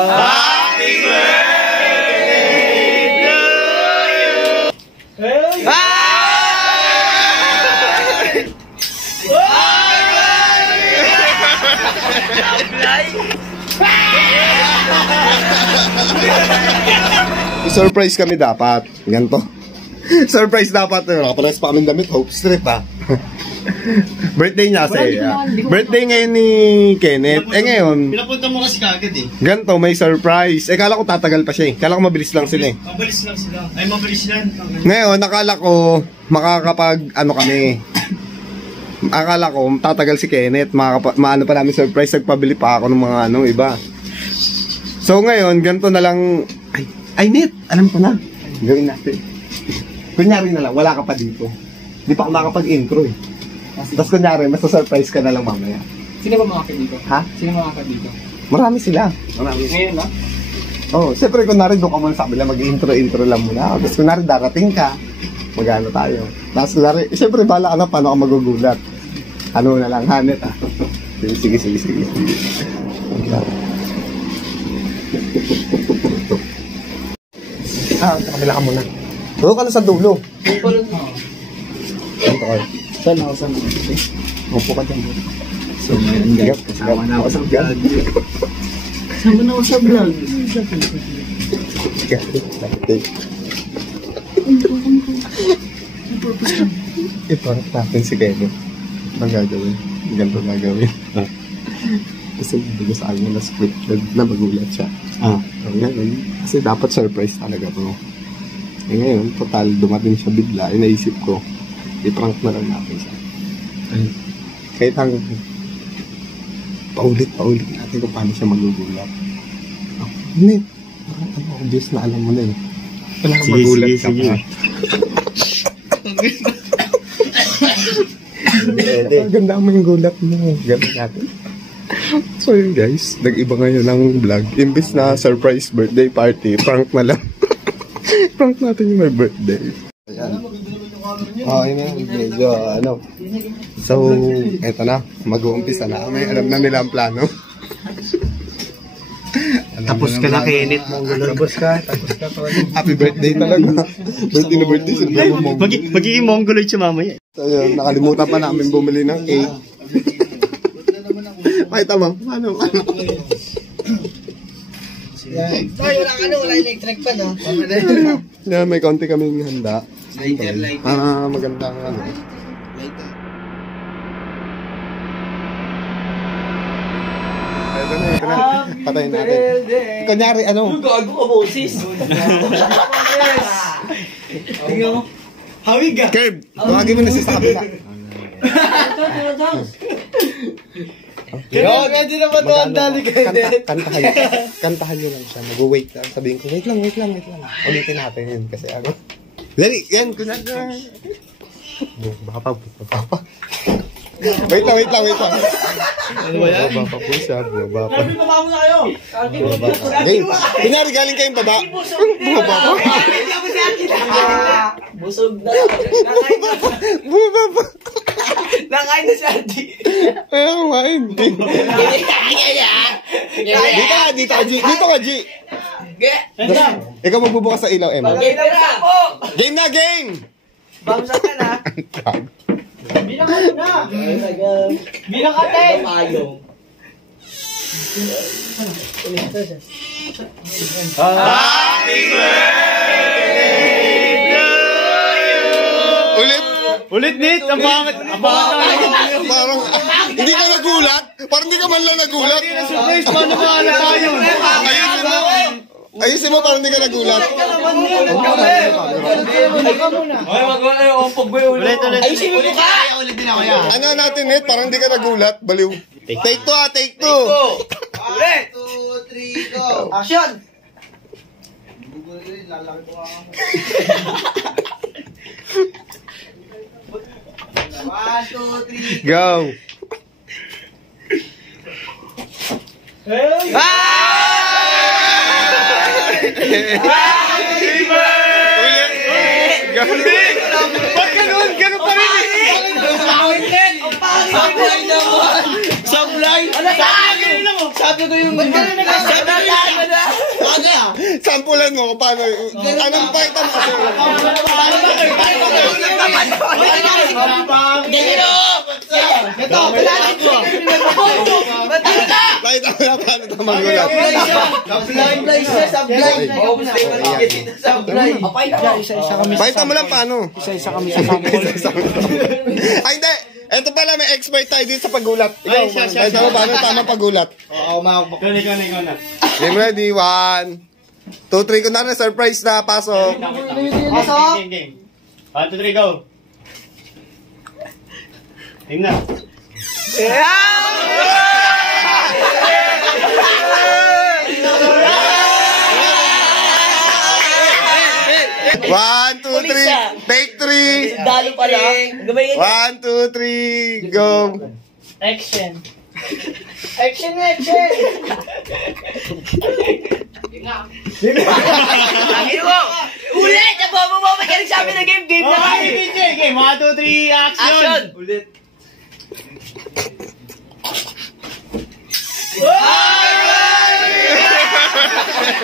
Happy birthday to you! Surprise kami dapat. Ganto. Surprise dapat. Nakapares pa kami damit. Hope Street ha. Birthday niya kasi. Birthday ngayon ni Kenneth. Ngayon. Pinapunta mo kasi kagad eh. Ganto, may surprise. Kala ko tatagal pa siya eh. Kala ko mabilis lang sila eh. Mabilis lang sila. Ay, mabilis yan. Ngayon, nakala ko makakapag ano kami. Akala ko tatagal si Kenneth. Maano pa namin surprise. Nagpabili pa ako ng mga ano iba. So ngayon, ganto na lang. Ay, Net, alam ko na. Gawin natin. Kunyari na lang, wala ka pa dito. Di pa ako nakapag-intro eh. Tapos kunyari, surprise ka na lang mamaya. Sino ba makakit dito? Ha? Sino makakit dito? Marami sila. Marami. Ngayon na? Oo, siyempre kunyari doon ka muna sa kabila, mag-intro lang muna. Tapos kunyari darating ka, mag-ano tayo. Tapos kunyari, siyempre bala ka na paano ka magugulat. Ano na lang, Hanet ah. Sige. Sa kabila ka muna. Doon ka na sa dulo. Ganto kayo. Saan ako? Upo ka dyan. Sama na ako sa vlog. Iparap natin si Kenneth. Ang gagawin. Ganto gagawin. Kasi hindi ko sa akin na scripted na magulat siya. Ngayon, kasi dapat surprise talaga to. Ngayon, total dumating siya bigla. Inaisip ko, i-prank na lang natin siya. Kahit ang paulit natin kung paano siya magugulat. Hindi. Obvious na alam mo na eh. Wala kang magulat ka pa. Ang ganda mo yung gulat mo. Ganda natin. So yun guys, nag-iba ngayon ang vlog. Imbis na surprise birthday party, prank na lang. Prank natin yung my birthday. Ayan. Yun na, medyo ano. So, eto na, mag-uumpisa na. May alam na nila ang plano. Tapos ka na, Kenneth. Tapos ka. Happy birthday talaga. Birthday na birthday. Magiging mongoloid siya mamaya. So yun, nakalimutan pa namin bumili ng cake. Pakita mo, paano? Wala electric pa no? Yeah, may konti kaming handa. Lighter. Magandang ano. Ito na. Patayin natin. Kunyari, ano? Gago ka, boses. Tingnan mo. Hawig ka. Curb, tawagin mo na siya sa kabila. Pwede naman ito ang dali ka. Kantahan nyo lang siya. Mag-wait lang. Sabihin ko, wait lang. Ulitin natin. Kasi ano. Dali, yan. Kunyari. Baka pa. Wait lang. Baba pa po siya. Baba pa. Baba mo na kayo. Game. Kunyari, galing kayong baba. Baba pa. Busog na. Baba pa. Nakain na si Adi. Ayaw nga, hindi. Dito ka, G. Ikaw magbubukas sa ilaw, Emma. Game na, game! Bamsa ka na. Bilang ka na. Bilang ka, te. Happy birthday to you! Ulit, Nate. Ang pangit. Parang, hindi ka nagulat? Parang hindi ka man lang nagulat? Surprise, paano ba tayo? Ayusin mo, parang hindi ka nagulat. Ulit. Ayusin mo ka. Ano natin, Nate? Parang hindi ka nagulat. Baliw. Take two. Ulit. 2, 3, go. Action. One, two, three. Go. Happy birthday! Ba't ganun? Ganun pa rin eh! Sablay! Sablay! Sabi ko yung... Sampulan mo kung paano. Anong pakita mo kasi? Pakita mo na paano ito magulat. Pakita mo lang paano. Isa-isa kami sa sample. Ay, hindi. Ito pala, may expert tayo dito sa pagulat. Ikaw, pakita mo paano tama pagulat. Oo, ikaw na. Game ready, 1, 2, 3. Kung na surprise na, pasok. Game. 1, 2, 3, go. Game na. One, two, three. Take 3. Dalo pa lang. 1, 2, 3, go. Action. Ulit! Magaling sa amin na game na Okay, game. 1, 2, 3, action. Ulit.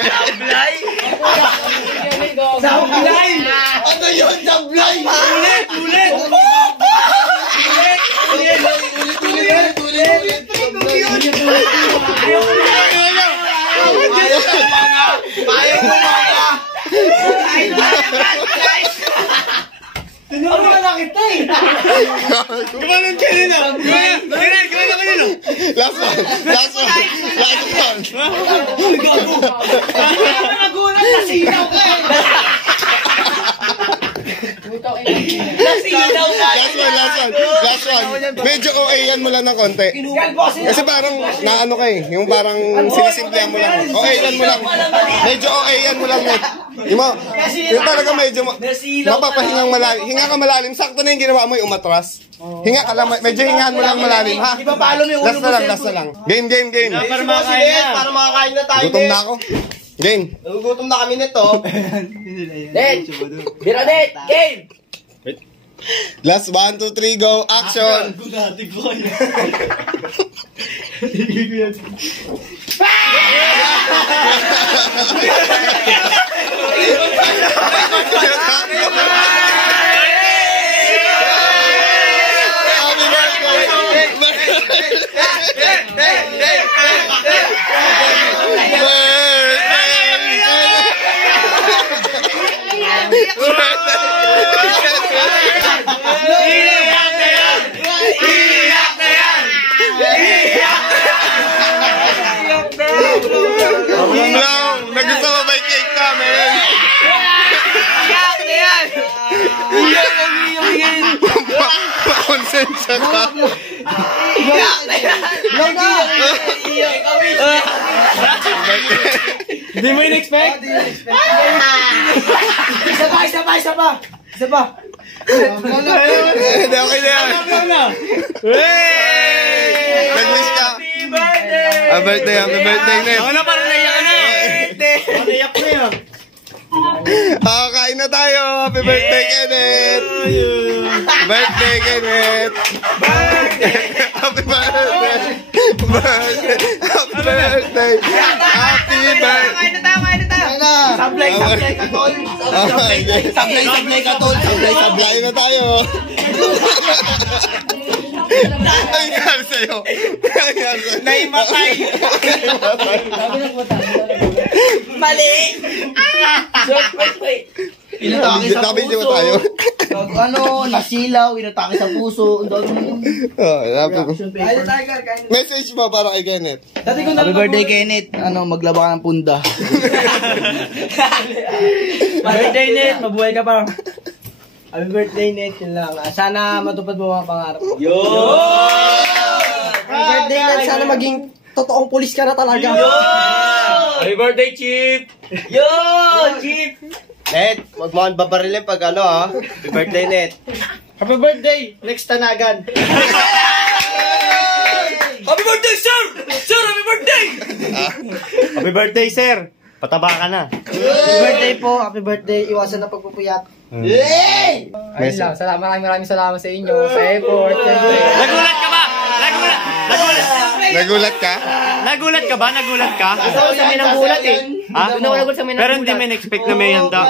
Sablay! Sablay! Ano yun? Sablay! Ulit! Ayaw mo mga! Ano ba nakita eh? Gumanon ka nila. Last one. Nagulat na sinaw ka eh! Last one. Medyo OA-yan mo lang ng konti. Kasi parang, naano ka eh. Yung parang sinisimplihan mo lang. OA-yan mo lang. Medyo OA-yan mo lang eh. Yung talaga medyo mapapahingang malalim. Hinga ka malalim. Sakto na yung ginawa mo yung umatras. Hinga ka lang. Medyo hingaan mo lang malalim ha. Last na lang. Game. Para makakain na. Para makakain na tayo. Gutom na ako. Game. Nagugutom na kami nito. Net! Bira net! Game! Last 1, 2, 3, go. Action. Nagusto mo ba yung cake namin? Iyak na yan! Pakonsensya ka. Iyak na yan! Hindi mo in-expect? Isa pa! Hindi, okay na yan. Nag-wish ka. Happy birthday, Net. Ako na parang naiyak na eh. Naiyak na yun. Kain na tayo. Happy birthday, Kenneth. Birthday, Kenneth. Happy birthday. Happy birthday. Kain na tayo! Sablay katol! Sablay katol! Sablay na tayo. Ang nangyari sa'yo? Naimatay. Mali! Sabi niyo ba tayo? Nasilaw, inatake sa puso. Message mo para kay Kenneth. Happy birthday, Kenneth. Maglaba ka ng punda. Birthday, Net. Mabuhay ka pa. Happy birthday, Net. Yun lang. Sana matupad mo mga pangarap mo. Happy birthday, Net. Sana maging totoong pulis ka na talaga. Happy birthday, Chip. Chip! Net, wag mo akong babarilin pag ha. Happy birthday, Net. Happy birthday! Next tanagan. Happy birthday, sir! Sir, happy birthday! Happy birthday, sir. Pataba ka na. Happy birthday po. Happy birthday. Iwasan na pagpupuyat. Message. Maraming salamat sa inyo. Sa effort. Nagulat ka ba? Nagulat ka? Nagulat ka ba? Nagulat ka? Gusto ko sa may nang gulat eh. Ha? Gusto ko nagulat sa may nang Pero hindi gulat. may expect na may handa.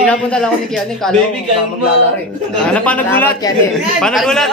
Pinapunta lang ako ni Kian, kala ko maglalaro eh. Ano pa nagulat? Pa nagulat?